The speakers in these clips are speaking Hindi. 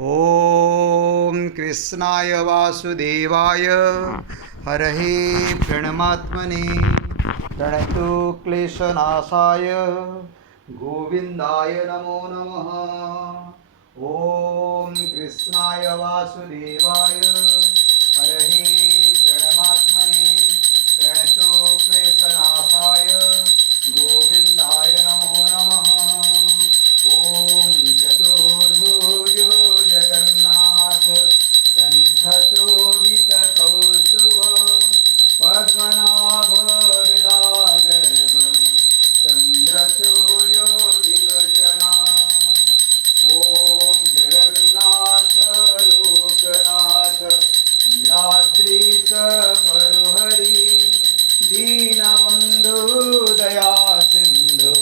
ॐ कृष्णाय वासुदेवाय हरहे प्रणमात्मने प्रणतो क्लेशनाशाय गोविन्दाय नमो नमः। ॐ कृष्णाय वासुदेवाय हरहे प्रणमात्मने प्रणतो क्लेशनाशाय गोविन्दाय नमो नमः। ॐ चतुर्भुजो जगन्नाथ कंठशोभितकौस्तुभ पद्मनाभ विरागर्भ चन्द्रसूर्यो विलोचना। ॐ जगन्नाथ लोकनाथ नीलाद्रीश परुहरि दीनबन्धु दया सिन्धु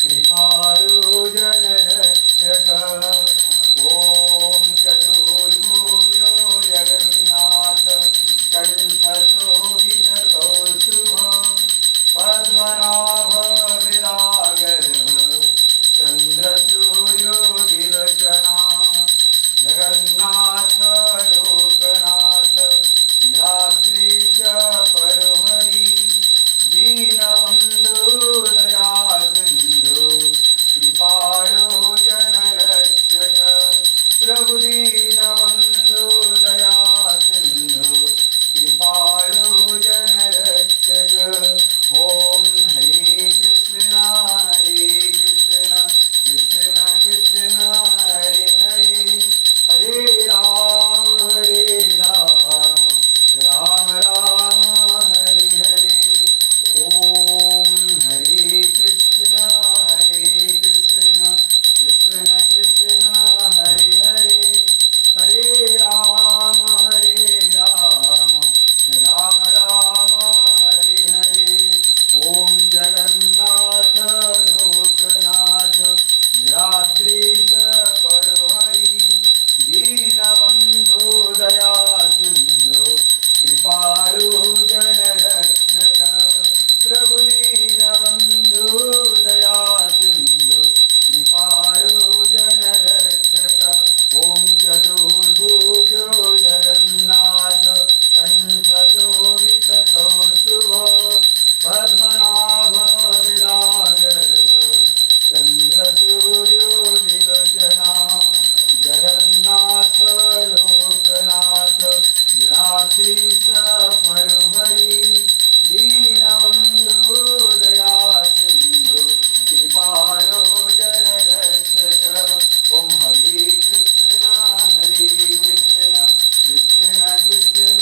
कृपालु जनरक्षक। ॐ चतुर्भुजो जगन्नाथ कंठशोभितकौस्तुभ पद्मनाभ विरागर्भ चन्द्रसूर्यो विलोचना। जगन्नाथ लोकनाथ नीलाद्रीश परुहरि दीनबन्धु दया सिन्धु कृपालो जनरक्षक। प्रभु दीनबन्धु दया सिन्धु कृपालो जनरक्षक। ॐ हरे कृष्ण कृष्ण कृष्ण हरे हरे हरे राम राम राम हरे हरे। ॐ हरे कृष्ण कृष्ण कृष्ण हरे हरे हरे राम राम राम हरे हरे। ॐ जगन्नाथ लोकनाथ नीलाद्रीश परुहरि दीनबन्धु दया सिन्धु कृपालु जनरक्षक। प्रभु दीनबन्धु दया सिन्धु कृपालु जनरक्षक। ॐ चतुर्भुजो जगन्नाथ कंठशोभितकौस्तुभ पद्मनाभ विरागर्भ चन्द्रसूर्यो विलोचना। जगन्नाथ लोकनाथ नीलाद्रीश परुहरि दीनबन्धु दया सिन्धु कृपालो जनरक्षक। ॐ हरे कृष्ण कृष्ण कृष्ण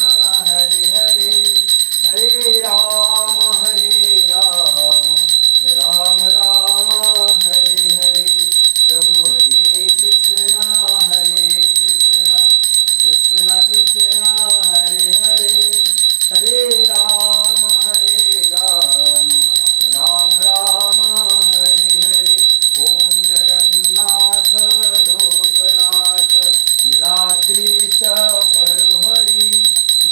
हरे हरे हरे राम राम राम हरे हरे। प्रभु हरे कृष्ण कृष्ण कृष्ण हरे हरे हरे राम राम राम हरे हरे। ॐ जगन्नाथ लोकनाथ नीलाद्रीश परुहरि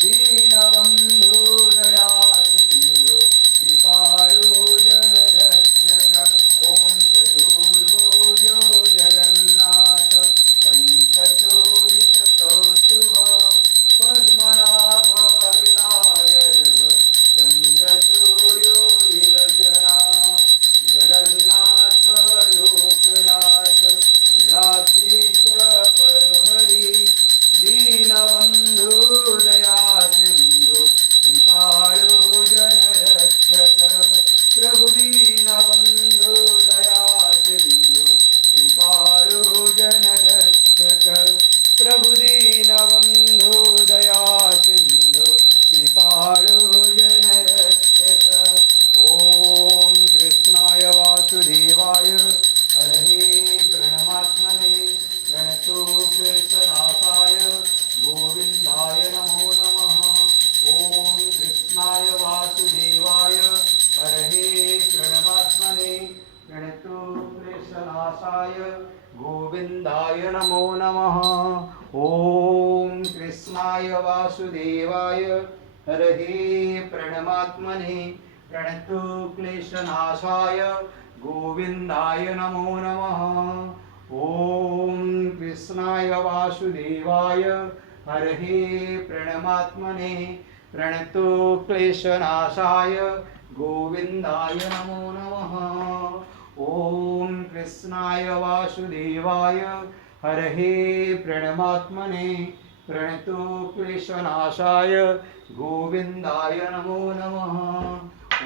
दीनबन्धु दया सिन्धु कृपालो जनरक्षक। ॐ चतुर्भुजो जगन्नाथ कंठशोभितकौस्तुभ पद्मनाभ विरागर्भ चन्द्रसूर्यो विलोचना। जगन्नाथ लोकनाथ नीलाद्रीश परुहरि दीनबन्धु दया सिन्धु कृपालो जनरक्षक। प्रभु दीनबन्धु दया सिन्धु कृपालो जनरक्षक। प्रभु दीनबन्धु दया सिन्धु कृपालो जनरक्षक। ॐ कृष्णाय वासुदेवाय हरहे प्रणमात्मने प्रणतो क्लेशनाशाय गोविन्दाय नमो नमः। ॐ कृष्णाय वासुदेवाय हरहे प्रणमात्मने प्रणतो क्लेशनाशाय गोविन्दाय नमो नमः। ॐ कृष्णाय वासुदेवाय हरहे प्रणमात्मने प्रणतो क्लेशनाशाय गोविन्दाय नमो नमः। ॐ कृष्णाय वासुदेवाय हरहे प्रणमात्मने प्रणतो क्लेशनाशाय गोविन्दाय नमो नमः। ॐ कृष्णाय वासुदेवाय हरहे प्रणमात्मने प्रणतो क्लेशनाशाय गोविन्दाय नमो नमः।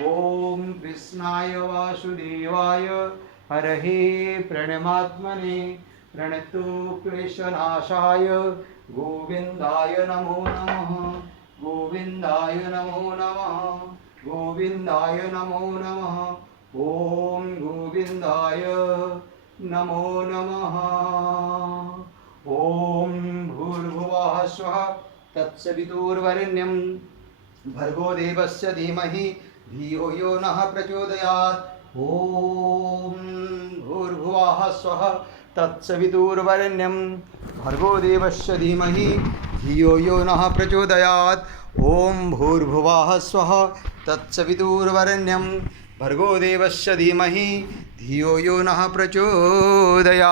ॐ कृष्णाय वासुदेवाय हरहे प्रणमात्मने प्रणतो क्लेशनाशाय गोविन्दाय नमो नमः। गोविन्दाय नमो नमः। गोविन्दाय नमो नमः। ॐ गोविन्दाय नमो नमः। ॐ भूर्भुवः स्वः तत्सवितुर्वरेण्यं भर्गो देवस्य धीमहि धियो यो नः प्रचोदयात्। ॐ भूर्भुवः स्वः तत्सवितुर्वरेण्यं भर्गो देवस्य धीमहि धियो यो नः प्रचोदयात्। ॐ भूर्भुवः स्वः तत्सवितुर्वरेण्यं भर्गो देवस्य धीमहि धियो यो नः प्रचोदयात्।